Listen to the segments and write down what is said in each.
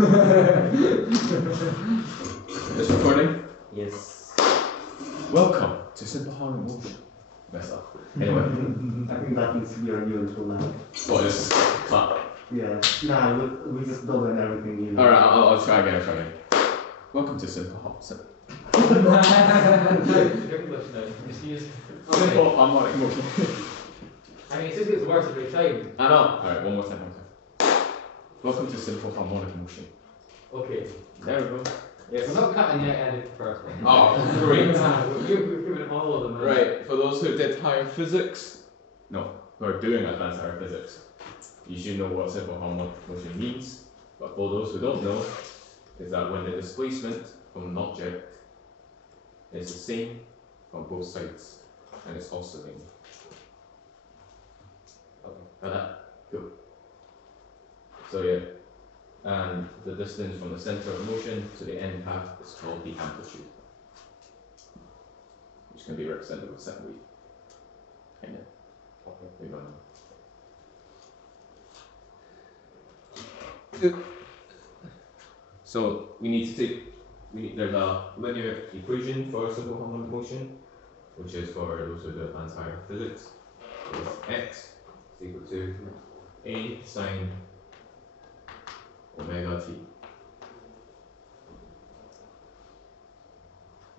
It's recording? Yes. Welcome to Simple Harmonic Motion. Mess up. Anyway. I think that needs to be our new intro now. What is clap? Yeah. Nah, we just double and everything, you know. Alright, I'll try again. Welcome to Simple Harmonic Simple Harmonic Motion. I mean, it just gets worse every time. I know. Alright, one more time. Welcome to Simple Harmonic Motion. Okay. There we go. Yes. We're not cutting yet, edit the first one. Oh, great. We've given all of them. Right, for those who did higher physics, who are doing advanced higher physics, you should know what simple harmonic motion means. But for those who don't know, is that when the displacement from an object is the same on both sides and it's oscillating. Okay, got that? Cool. So yeah, and the distance from the center of motion to the end path is called the amplitude, which can be represented with sound wave. Kind of. So there's a linear equation for simple harmonic motion, which is for those who do advanced higher physics. It's x is equal to a sine omega t.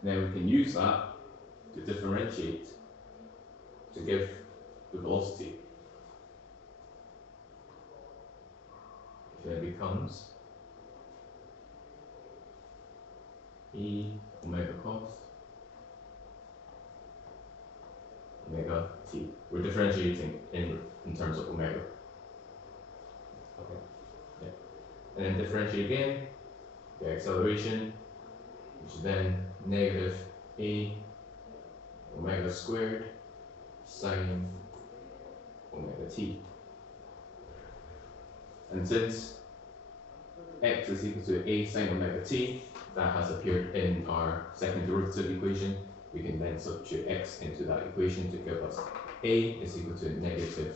And then we can use that to differentiate to give the velocity. Which then becomes e omega cos omega t. We're differentiating in terms of omega. Okay. Yeah. And then differentiate again, the acceleration, which is then negative a omega squared sine omega t. And since x is equal to a sine omega t, that has appeared in our second derivative equation, we can then substitute x into that equation to give us a is equal to negative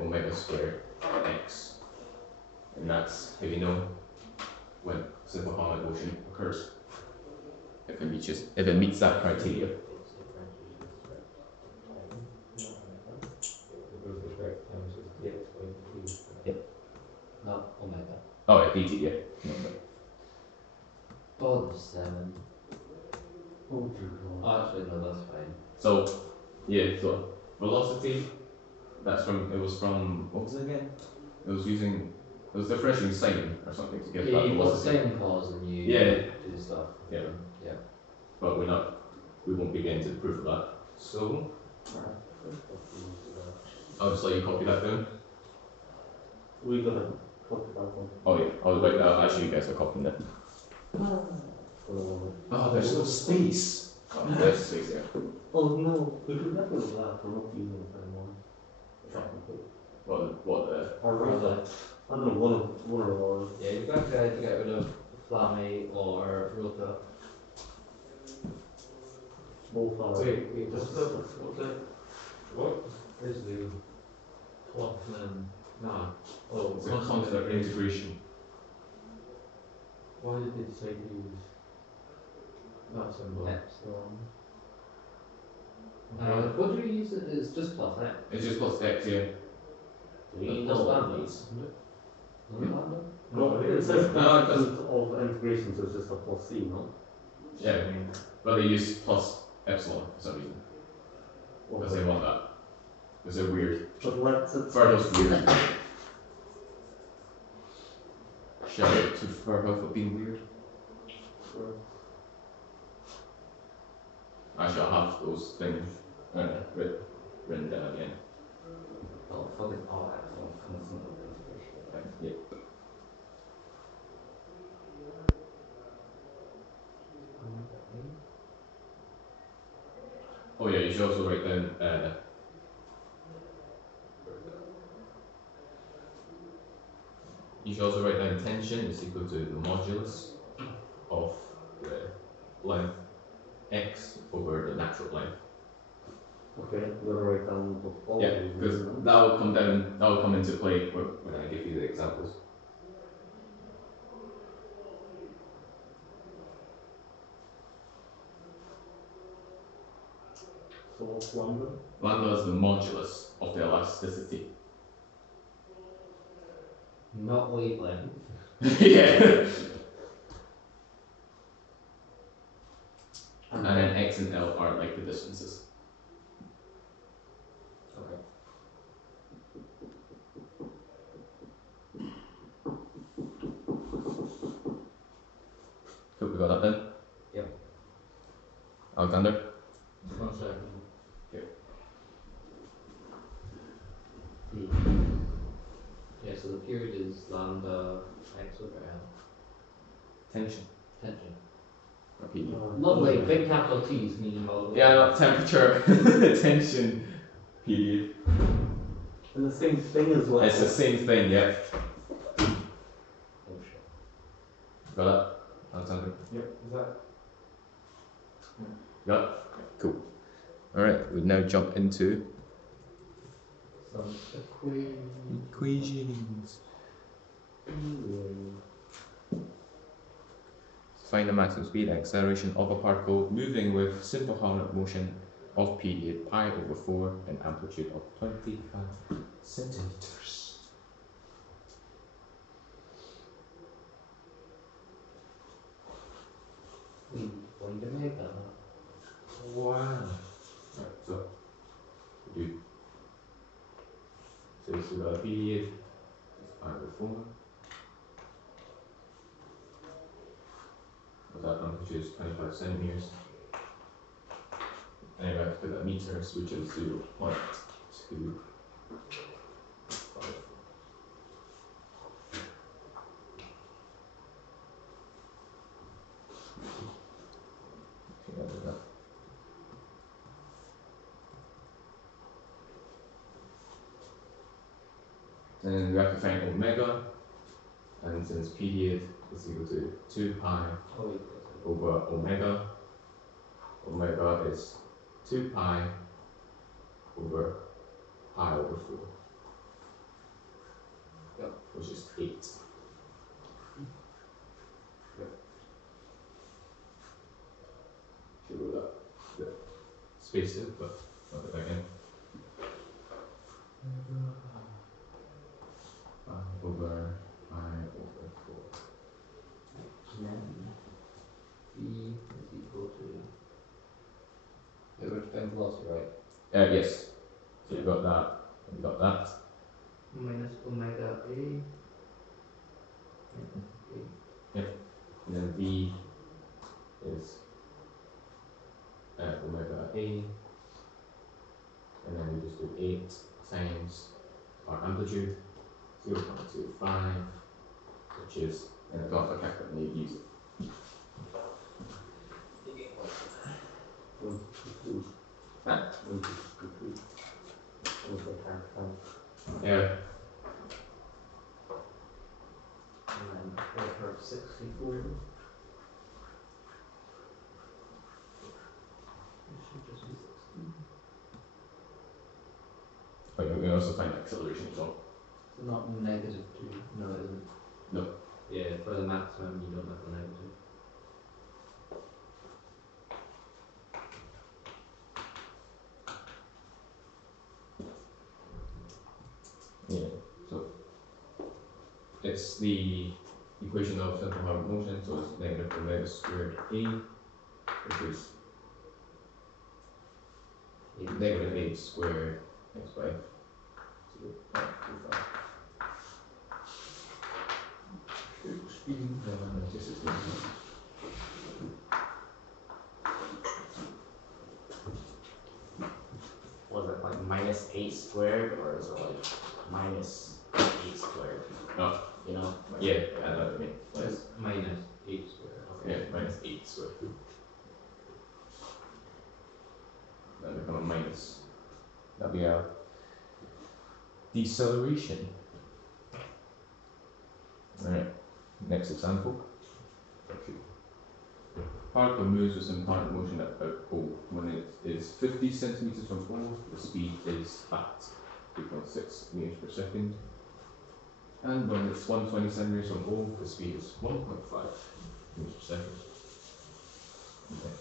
omega squared x. And that's how you know when simple harmonic motion occurs. If it meets that criteria. Not omega. Oh, yeah, dt, yeah. Oh, 7. Oh, dear God. Oh, actually, no, that's fine. So, yeah, so velocity, it was from, what was it again? It was differentiating sine or something to get Yeah, that you've got velocity. sine cos and you Yeah. do stuff. Yeah. Yeah. But we won't be getting to the proof of that. So, I'll just let you copy that down. We're gonna talk about one. Oh yeah, actually you guys are copying it. Oh, there's no space. Oh, there's space there. Oh no, we could never do that. We're not using it anymore. What Or rather, I don't know, one or Yeah, you've got to get rid of Flammy or Rota. both are. Wait, what is the Kaufman? Nah. Oh, it's a constant integration. Why did they decide to use that symbol? Epsilon. Okay. What do we use? It's just plus X. It's just plus x, yeah. Plus lambda. Lambda? No, it says No, it constant of integration, so it's just a plus c, no? Yeah, but they use plus epsilon for some reason. Because they want that. Because they're weird. But let's Firhill's weird. Shout out to Firhill for being weird. Actually, I'll have those things written down again. Oh, fucking Epsilon. Constant of integration. Yep. Oh yeah, you should also write down tension is equal to the modulus of the length x over the natural length. Okay, we're gonna write down all Yeah, of these, because no? that will come into play when I give you the examples. So what's lambda? Lambda is the modulus of the elasticity. Not wavelength. Yeah. And And then x and L are like the distances. Okay. Cool, we got that then? Yep. Alexander? 1 second. Okay. Yeah, so the period is lambda x over L. Tension. Tension. Repeat. Lovely, big capital T's meaning all the way. Yeah, not temperature, tension period. And the same thing as well. It's the same thing, yeah. Oh shit. Got that, Alexander? Yep, is that? Got it? Cool. Alright, we now jump into Some equation. equations. Find the maximum speed and acceleration of a particle moving with simple harmonic motion of period pi over 4 and amplitude of 25 centimeters. We going to make that. Wow. Right, so we do. So this is a period, it's pi over 4. That amplitude is 25 centimeters. Anyway, I have to put that meters, which is 0.2. Okay, I'll do that. Then we have to find omega, and since period is equal to 2 pi Oh wait, over omega, omega is 2 pi over pi over 4. Yep. Which is 8. Yep. Should roll that the space in, but not the back end. Pi over pi over 4. and then B is equal to. Yeah, we're time velocity, right? Yes. So you got that, and you got that. Minus omega A. And then V is omega A. And then we just do 8 times our amplitude, 0.25, which is, and I don't have a calculator, I need to use it. Huh? Yeah. And then over 64. It should just be 16. Oh, yeah, we can also find acceleration as well. So not negative 2. No, it isn't. No. Yeah, for the maximum you don't have the negative. Yeah. So it's the equation of simple harmonic motion, so it's negative omega squared A, which is negative 8 squared x by 0.25. Was it like minus 8 squared or is it like minus 8 squared? Oh. You know? Yeah, I know what I mean. It's minus 8 squared. Yeah, minus 8 squared. That'll become a minus. That'll be our deceleration. Alright, next example. Particle moves with some harmonic motion at about pole. When it is 50 centimeters from pole, the speed is at 3.6 meters per second. And when it's 120 centimeters from pole, the speed is 1.5 meters per second. Okay.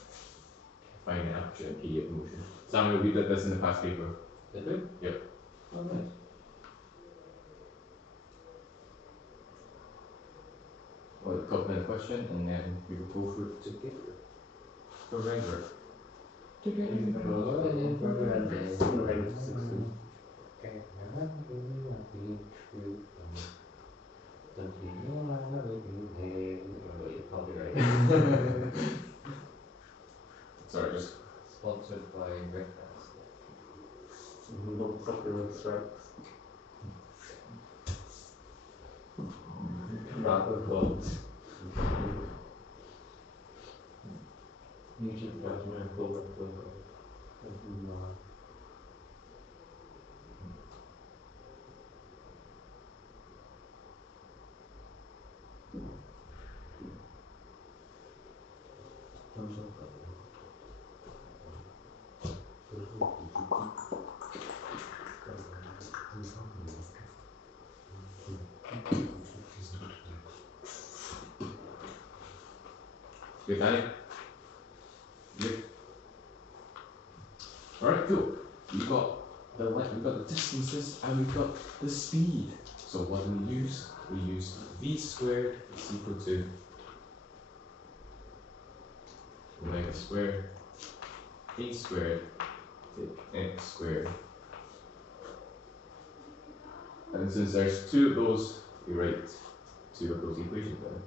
Find the amplitude. actually in PDF motion. Samuel, we did this in the past paper. Did we? Yep. Oh, nice. Well, the covenant question, and then we will go through it together. Forever. Forever 16. Copyright. Sorry, just Sponsored by Breakfast. No copyright strikes. Rapper quotes. YouTube judgment over good, Danny. Good. Alright, cool. We got the length, we got the distances, and we got the speed. So what do we use? We use v squared is equal to omega squared a squared to x squared. And since there's two of those, we write two of those equations down.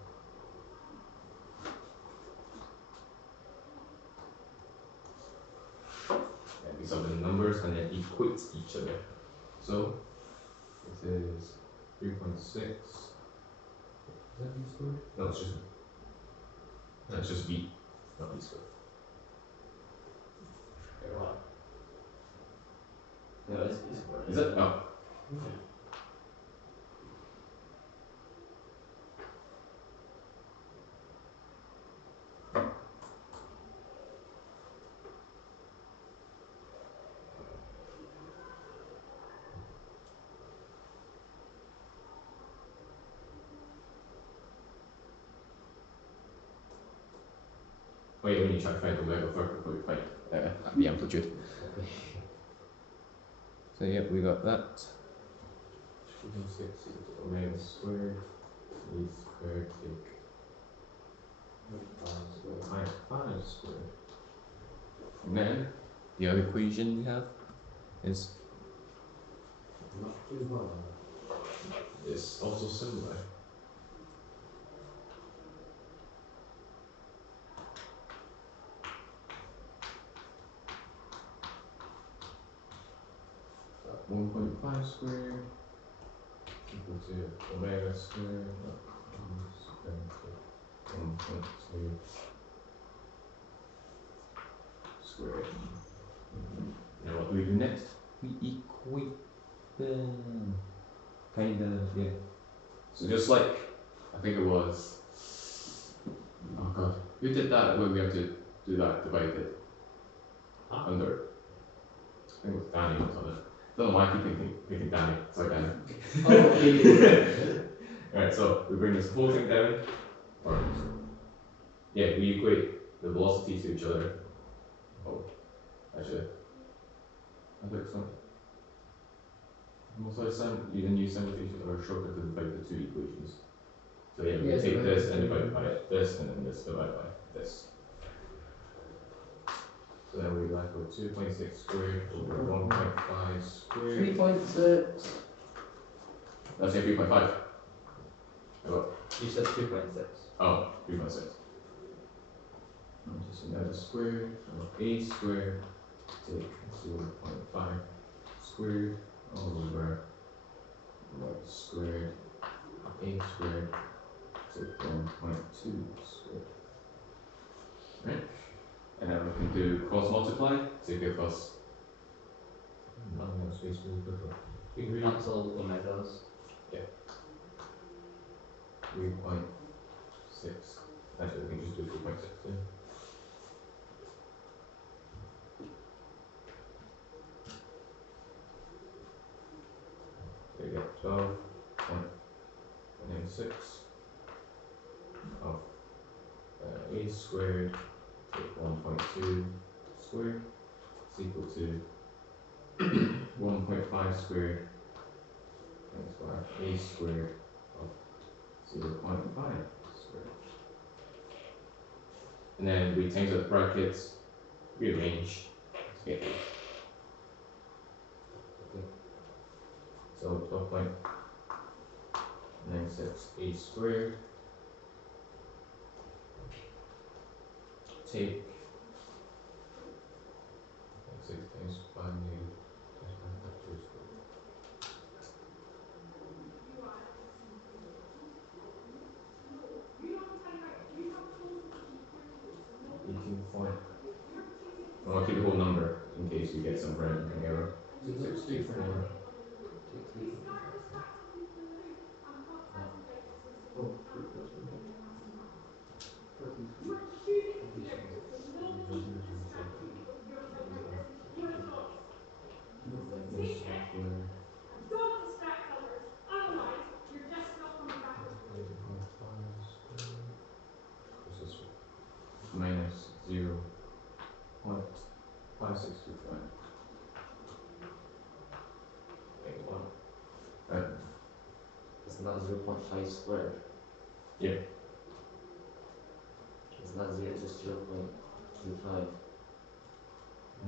And we sub in the numbers and then equate each other. So this is 3.6. Is that v squared? No, it's just v, not v squared. what? No, it's squared. Is it? Oh. Wait, when you try to find omega first before you find the amplitude. So yeah, we got that. 3.6 equals omega squared, e squared take 5 squared. And then the other equation we have is Not too hard. also similar. So 1.5 squared equal to omega squared plus e squared take 1.2 squared. Now what do we do next? We equate them. Kinda, yeah. So just like, I think it was, oh god, who did that when we have to do that divided? Under, I think it was Danny or something. I don't know why I keep thinking Danny, sorry Danny. Oh, okay. Alright, so we bring this whole thing down, or, yeah, we equate the velocity to each other. Oh, actually, I think so. Most of the time, you then use simplification or a shortcut to divide the two equations. So yeah, we Yes, take right. this and divide by this, and then this divided by this. So then we left with 2.6 squared over 1.5 squared. 3.6. Let's say 3.5. You said 2.6. Oh, 3.6. Just another squared, a squared, take 0.5 squared all over y squared, a squared, take 1.2 squared. Right? And then we can do cross multiply to give us. I don't know space really quickly. We can cancel omegas. 3.6. Actually, we can just do 3.6 then. So we get 12.6 of a squared take 1.2 squared is equal to 1.5 squared times by a squared of 0.5 squared. And then we change the brackets, rearrange to get a. Okay. So 12.96 a squared. Take 6 times 5 negative 2 squared. 18 point. I'll keep the whole number in case you get some random error. 662 for an error. Oh, that's This is minus 0.5625. Wait, what? Right. It's not 0.5 squared. Yeah. It's not 0, it's just 0.25.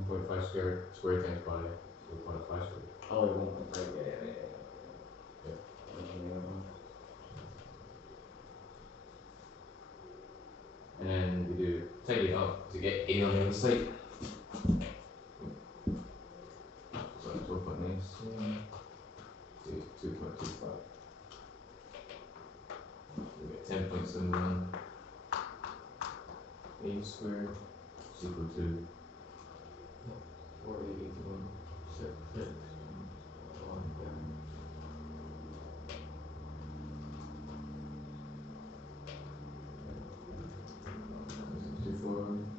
1.5 squared times by 0.5 squared. Oh, wait, 1.5. Yeah. Yeah. Okay, never mind. And then we do take it out to get a on the other side. So that's 1.97 to 2.25. We get 10.71 a squared is equal to 4881. 6, 6, 1, yeah.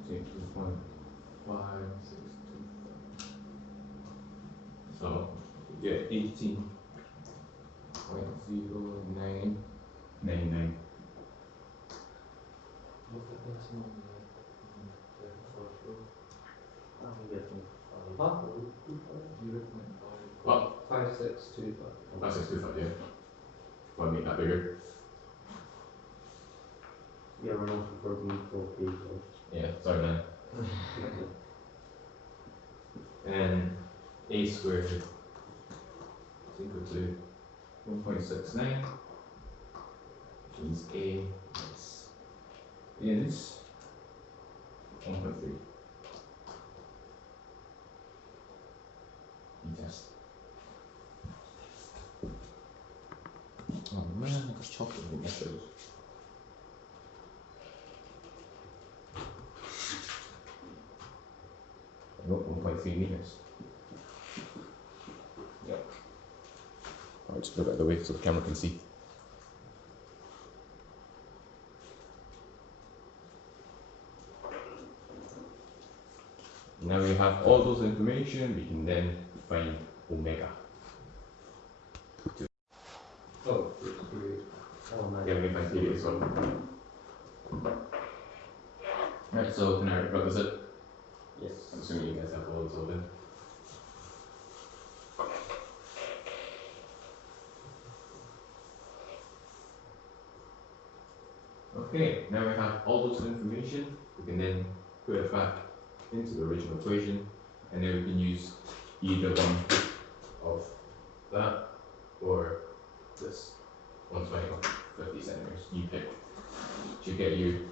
Take 2.5625. So we get 18.0999. What's the next one? Second first row. I can get them. Huh? 0.5. What? 5625. 5625, yeah. Want to make that bigger? Yeah, we're not for me for people. Yeah, sorry man. And a squared is equal to 1.69, which means a is 1.3. You test. Oh man, there's chocolate in my shoes. Nope, 1.3 meters. Yep. I'll just put it out of the way so the camera can see. Now we have all those information, we can then find omega. Oh, it's great. Oh, nice. Yeah, we can find theta as well. Right, so can I represent it? Yes. I'm assuming you guys have all this open. Okay, now we have all those information, we can then put it back into the original equation, and then we can use either one of that or this 120 or 50 centimeters. You pick. Should get you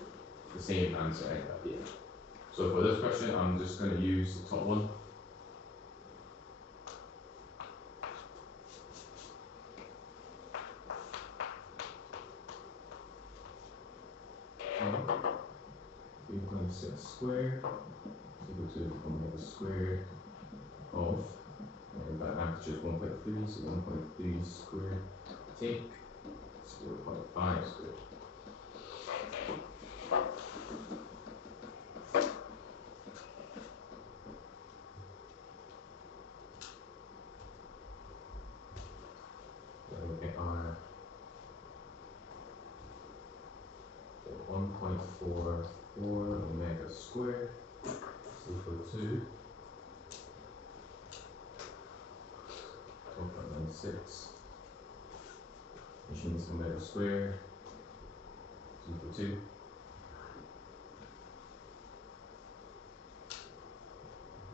the same answer at the end. So for this question, I'm just going to use the top one. So 3.6 squared is equal to omega squared of, and that amperature is 1.3, so 1.3 squared take 0.5 squared. Then we get our 1.44 omega squared is 2/2. 12.96. Which means omega squared is equal to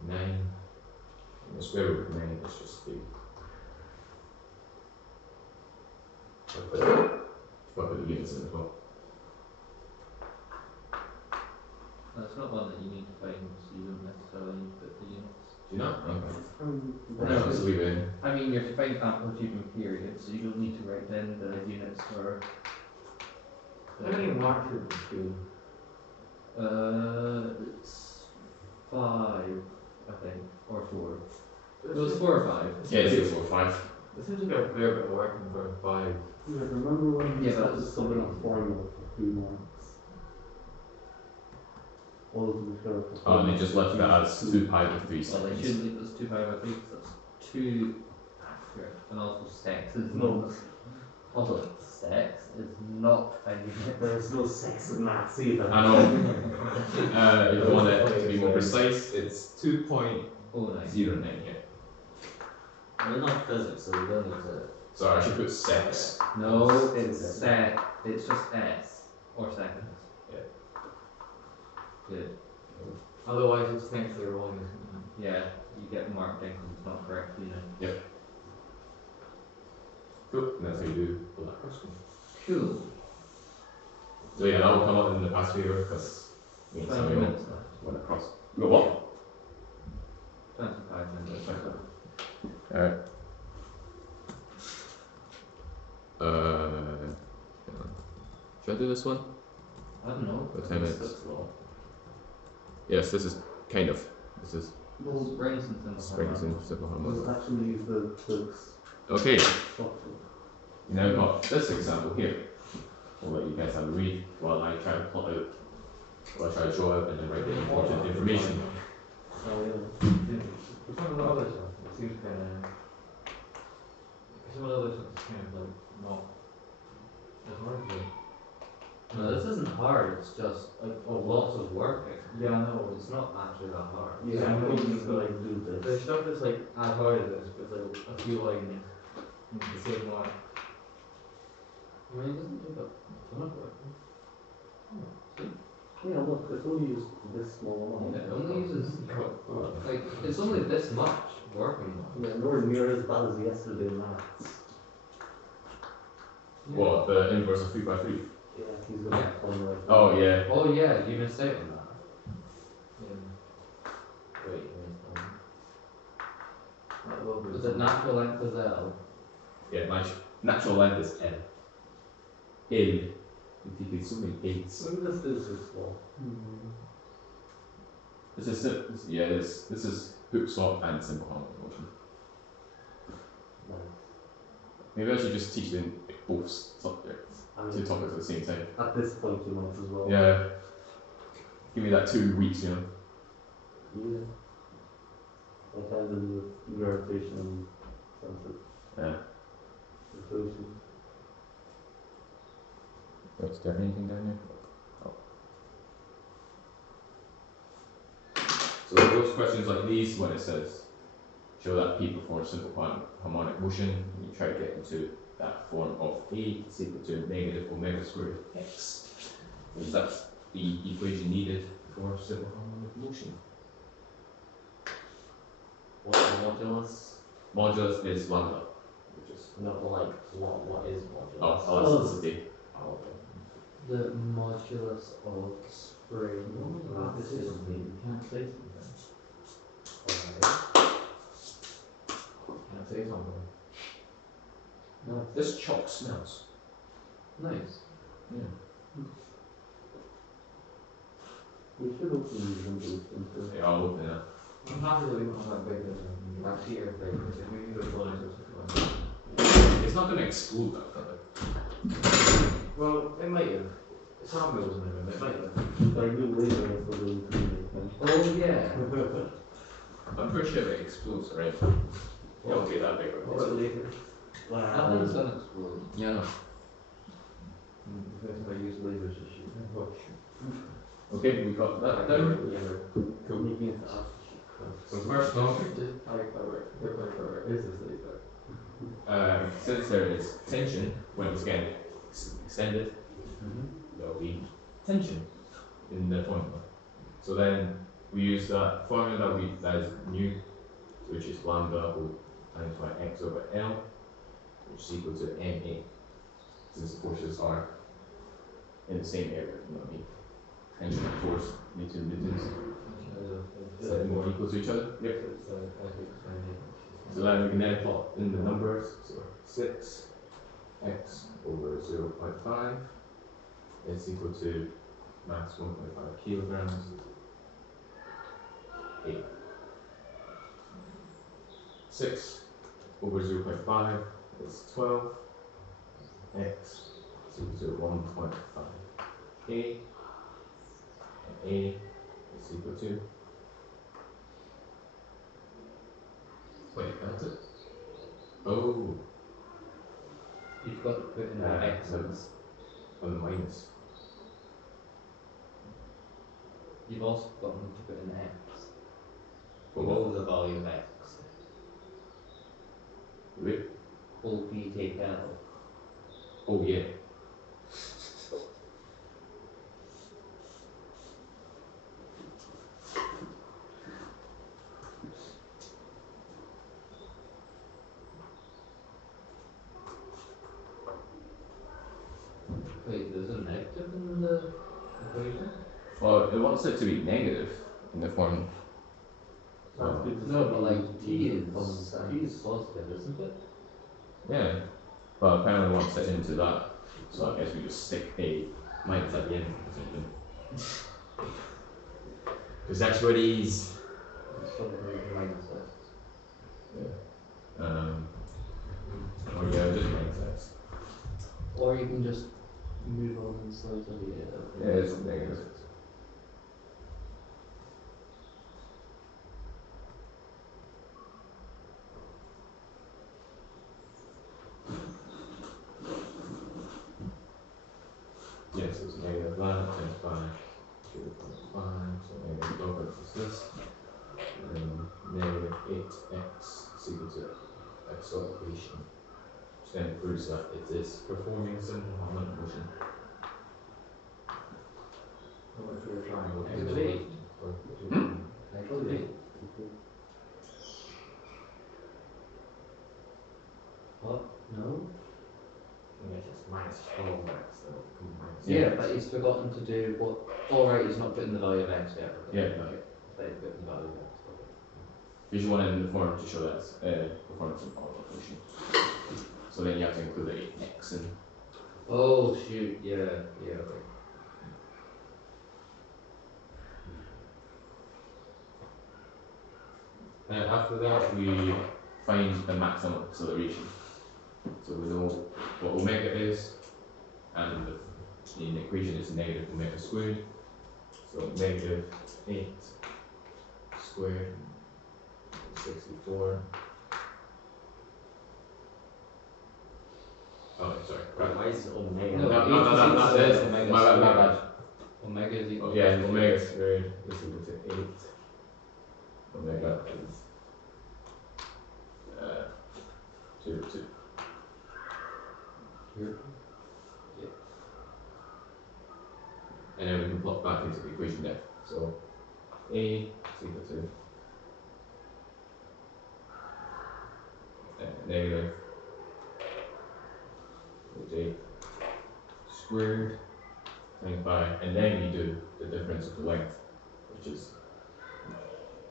9. And the square root of 9 is just 3. I'll put the units in as well. That's not one that you need to find, so you don't necessarily need to put the units. Do you not? Okay. No. Just leave it in. I mean, you have to find amplitude and period, so you don't need to write in the units for. How many marks did you It's 5, I think, or 4. It was 4 or 5. Yeah, it's equal to 5. It seems like a fair bit of working for 5. Yeah, remember when we Yeah, but started summing up formula for 3 marks? All of them sure. Oh, and they just left that as 2 pi with 3 Well, they seconds. should leave us 2 pi by 3 because that's 2 accurate, and also sex is No. not. Also, sex is not a unit. There's no sex in maths either. I know. If you want it to be more precise, it's 2.09 Oh, nice. here. We're not physics, so we don't need to. Sorry, I should put sex. No, it's sec. It's just s or seconds. Yeah. Good. Otherwise, it's technically wrong, isn't Yeah, you get marked in because it's not correct, you know. Cool. And that's how you do pull that question. Cool. So yeah, that will come up in the past video because me and 20 Samuel minutes left. went across. You got what? 25 minutes. Alright. Hang on. Should I do this one? I don't know. For 10 minutes. That's low. Yes, this is kind of. This is Well, Springs and simple springs harmonic. and simple We'll harmonic. actually use the Okay, structure. you now got this example here. I'll let you guys have a read while I try to plot out, while I try to draw out and then write the important information. Oh yeah. Some of the other stuff, it seems kind of. Some of the other stuff is kind of like not as hard to. No, this isn't hard. It's just like lots of work. Yeah, I know. It's not actually that hard. Yeah, I I'm know going you to can, like do this. There's stuff that's like as hard as this, but like a few lines in the same line. I mean, it doesn't take up a ton of work. Yeah, look, it's only used this small amount. Yeah, it only uses like it's only this much working. Yeah, nowhere near as bad as yesterday maths. What, the inverse of 3 by 3? Yeah, he's gonna have fun like Oh yeah. Oh yeah, you missed out on that. Wait, Was it natural length as L? Yeah, my natural length is L. L. You take so many L's. Maybe this is so small. This is yeah, this is hook swap and simple harmonic motion. Nice. Maybe I should just teach them both subjects, I two mean, topics at the same time. at this point you might as well. Yeah. Give me that 2 weeks, you know. Yeah. I kind of do gravitation and something. Yeah. Inflation. Wait, do you have anything down here? Oh. So those questions like these, when it says show that P performs simple harmonic motion, and you try to get into that form of A is equal to negative omega squared x. Because that's the equation needed for simple harmonic motion. what's the modulus? Modulus is lambda, which is No, but like, what is modulus? elasticity. Oh, okay. The modulus of spring. This is You can't say something. Can I say something? No. This chalk smells. Nice. Yeah. We should open these windows into. Yeah, I'll open it. I'm happy that we don't have that big that here thing, because if we use it for something. It's not going to explode that color. Well, it might have. Sound bills in the room, it might have. I do later for the information. Oh yeah. I'm pretty sure it explodes, right? It won't be that big. What about later? Nothing's gonna explode. Yeah, no. If I use lasers to shoot. Okay, we got that down. Cool. Making it up. So first off, Just how clever is this laser? since there is tension when it's getting extended, there will be tension in the formula. So then we use that formula that is new, which is lambda whole times by x over L, which is equal to ma, since the forces are in the same area, you know what I mean? Tension and force, Newton, Newtons, so more equal to each other. Yep. So then we can then plot in the numbers, so 6 x over 0.5 is equal to mass 1.5 kilograms. 8. 6 over 0.5 is 12. X is equal to 1.5 A. And A is equal to. Wait, that's it? Oh, You've got to put in the x's. on the minus. You've also got to put in x. For Below what? the value of x. Wait. OP take L. Oh yeah. Wait, there's a negative in the equation? Well, it wants it to be negative in the form. No, but like t is positive, isn't it? Yeah. But apparently it wants it into that. So I guess we just stick a minus at the end or something. Because that's what it is. It's probably minus x. Yeah. Or yeah, just minus x. Or you can just move on and slightly. Yeah, it's negative. Yes, it's negative that times by 0.5, so negative 12x is this. And then negative 8x is equal to acceleration, which then proves that it is performing simple harmonic motion. How much for a triangle? Negative 8. Negative 8. What? No? Yeah, it's just minus 12x, so it becomes minus. Yeah, but he's forgotten to do what. Alright, he's not putting the value of x yet. Yeah. Okay. But he's putting the value of x. Okay. You just want it in the form to show that performance of harmonic motion. So then you have to include the x in. Oh shoot, yeah, okay. After that, we find the maximum acceleration. So we know what omega is, and the equation is negative omega squared. So negative 8 squared is 64. Oh, sorry. Right. Why is omega? No, No, not this. Omega My bad, my squared. bad. Omega is equal Oh, yeah, to omega squared is equal to 8. Omega is 2. Here. And then we can plot back into the equation there. So A is equal to negative 8 squared times by, and then we do the difference of the length, which is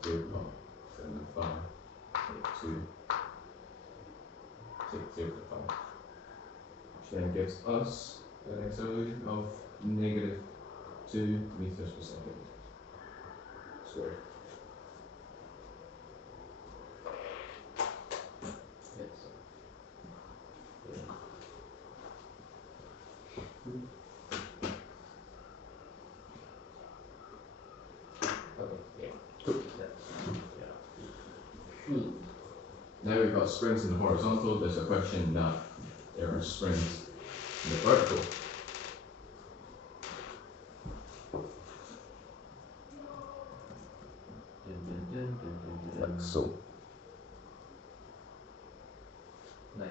0.7582 0.5, which then gives us an acceleration of negative 2 meters per second squared. Yes. Okay, yeah. Cool. Yeah. Now we've got springs in the horizontal. There's a question that there are springs in the vertical. like so. Nice.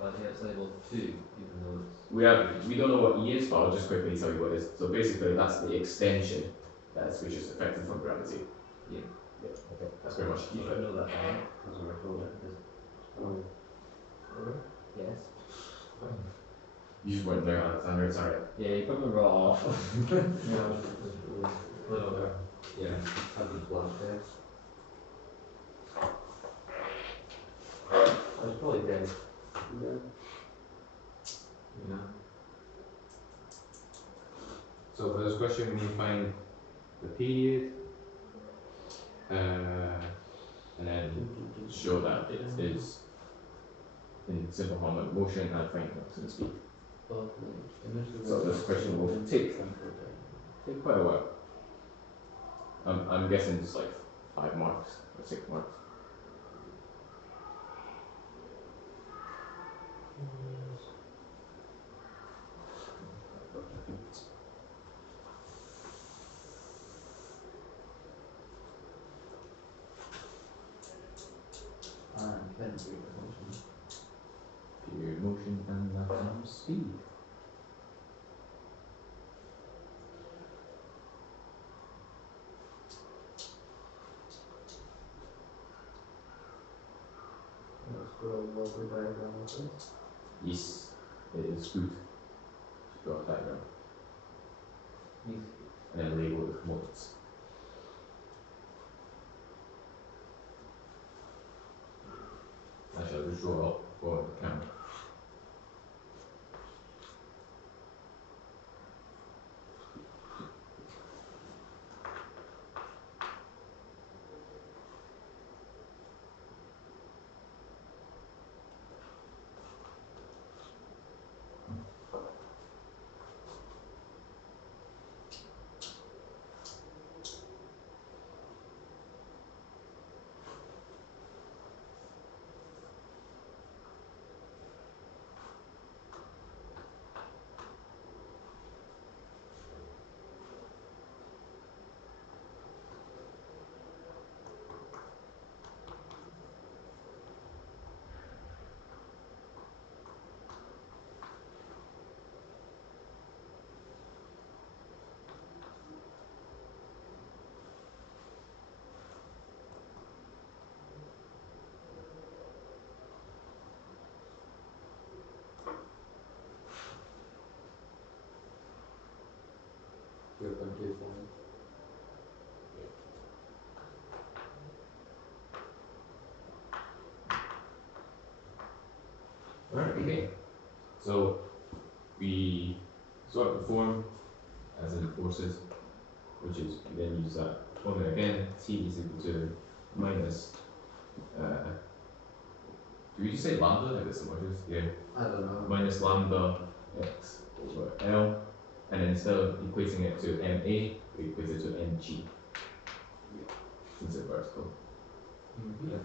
Well, yeah, it's labeled 2, even though it's. We don't know what E is, but I'll just quickly tell you what it is. So basically, that's the extension which is affected from gravity. Yeah. Yeah. Okay. That's very much You key. should know that, right? That's what I call it. Oh, Yes. You just weren't there, Alexander. It's alright. Yeah, you probably wrote off. Yeah, little there. yeah. I've been black there. I was probably dead. Yeah. Yeah. So for this question, we need to find the period, and then Show that it is in simple harmonic motion and find constant speed. So this question will take quite a while. I'm guessing it's like 5 marks or 6 marks. Period motion and left speed. Yes, it is good to draw a diagram and then label the components. Actually, I'll just draw up for the camera. Alright, okay. So we sort the form as in forces, which is we then use that formula again. T is equal to minus. Do we just say lambda like this so much? Yeah. I don't know. Minus lambda x over L, and then instead of equating it to MA, we equate it to MG. Since it's vertical. Yeah.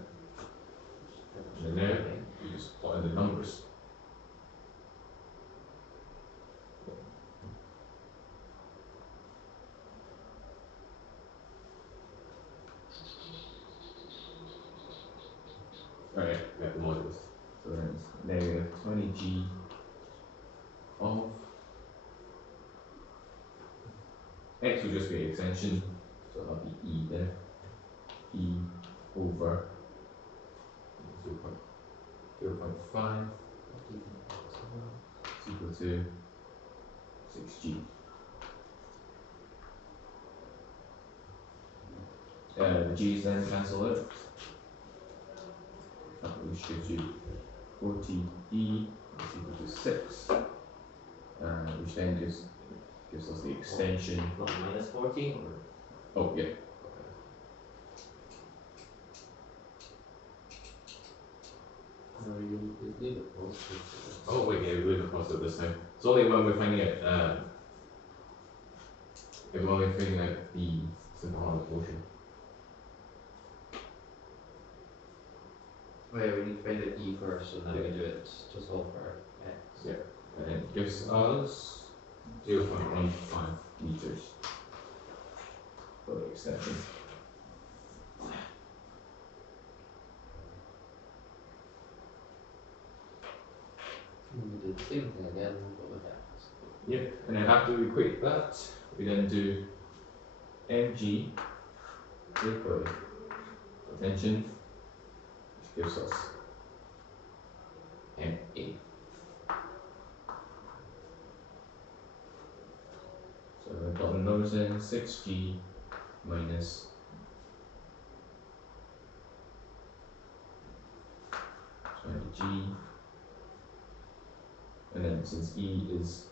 And then there, we just plot in the numbers. Alright, we have the modules. So then it's negative 20g of x will just be extension, so that'll be e there. E over 0.5 is equal to 6g. The g's then cancel out. That which gives you 40e is equal to 6, which then gives us the extension. Not minus 40 or? Oh, yeah. No, you leave it positive. Oh, wait, yeah, we leave it positive this time. It's only when we're finding out, when we're figuring out the simple harmonic motion. Oh yeah, we need to find the E first and then we do it to solve for X. Yeah. And it gives us 0.15 meters for the extension. the same thing again, but with x. Yep, and then after we equate that, we then do mg equal tension, which gives us ma. So we're plotting those in 6g minus 20g, and then since E is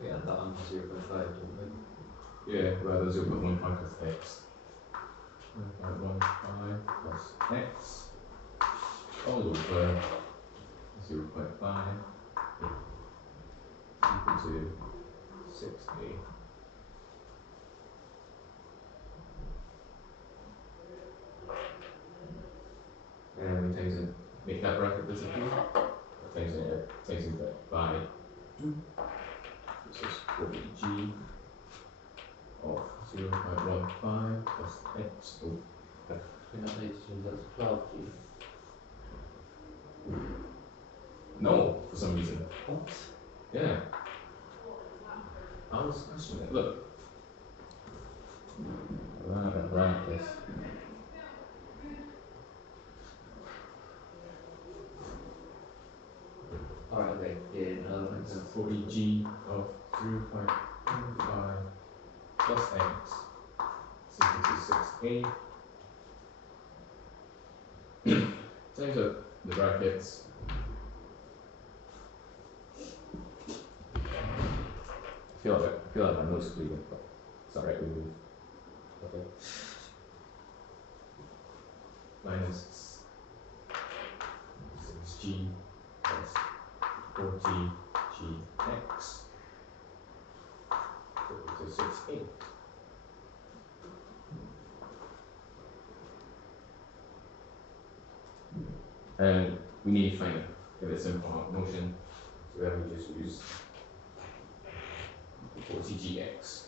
We add that on to 0.5, don't we? yeah, rather 0.15 plus x. 1.15 plus x all over 0.5 equal to 6a. And we times it, make that bracket disappear. Times it by 2. This is 40g of 0.15 plus x. Oh, We don't need to change that to 12g. no, for some reason. What? Yeah. I was questioning it. Look. This. Alright, okay, yeah, no, that makes sense. 40g of 0.15 plus x is equal to 6a. Times up the brackets. I feel like my nose is bleeding, but it's alright, we move. Okay. Minus 6g plus 40gx equal to 6a. And we need to find a bit simple motion, so then we just use 40gx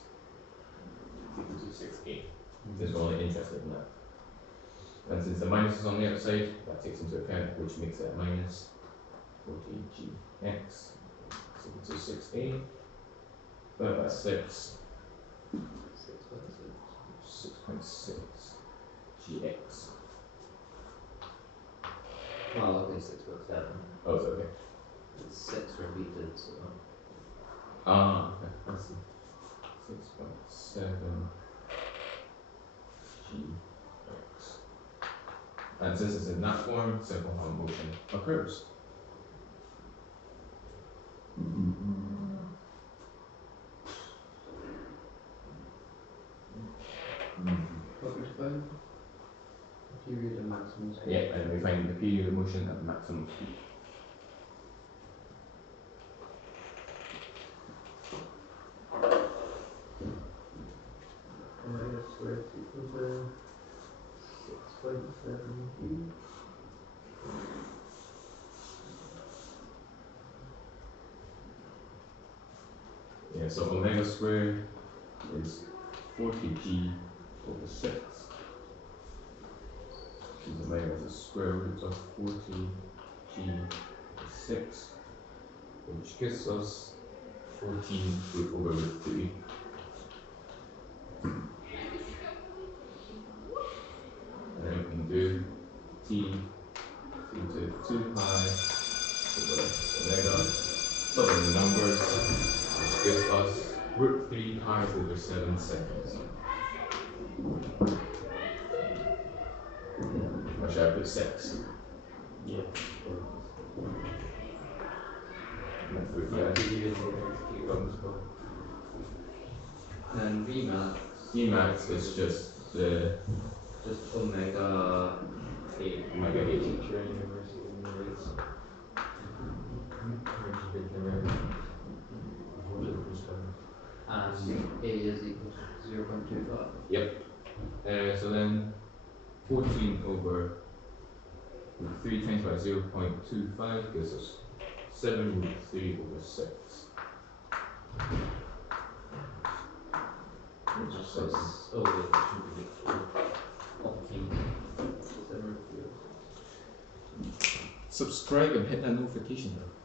equal to 6a, since we're only interested in that. And since the minus is on the outside, that takes into account, which makes it a minus 40gx is equal to 6a. But that's 6. 6.6 gx. Well, okay, 6.7. Oh, it's okay. It's 6 repeated, so. Ah, okay, I see. 6.7 gx. And since it's in that form, simple harmonic motion occurs. What would you find? Period of maximum speed. Yeah, and we find the period of motion at maximum speed. Square is equal to 6.7g. Yeah, so omega squared is 40g over 6. Since omega is the square root of 40g over 6, which gives us 14 root over root 3. And then we can do t into 2 pi over omega, solving the numbers, which gives us root 3 pi over 7 seconds. Or should I put 6? Yeah. And Vmax, Emax is just the just omega 8. omega 8. Teacher at university of New York. And A is equal to 0.25. So then 14 over 3 times by 0.25 gives us 7 root 3 over 6. Which is 7. Oh, wait, that should be it. 7 root 3. subscribe and hit that notification bell.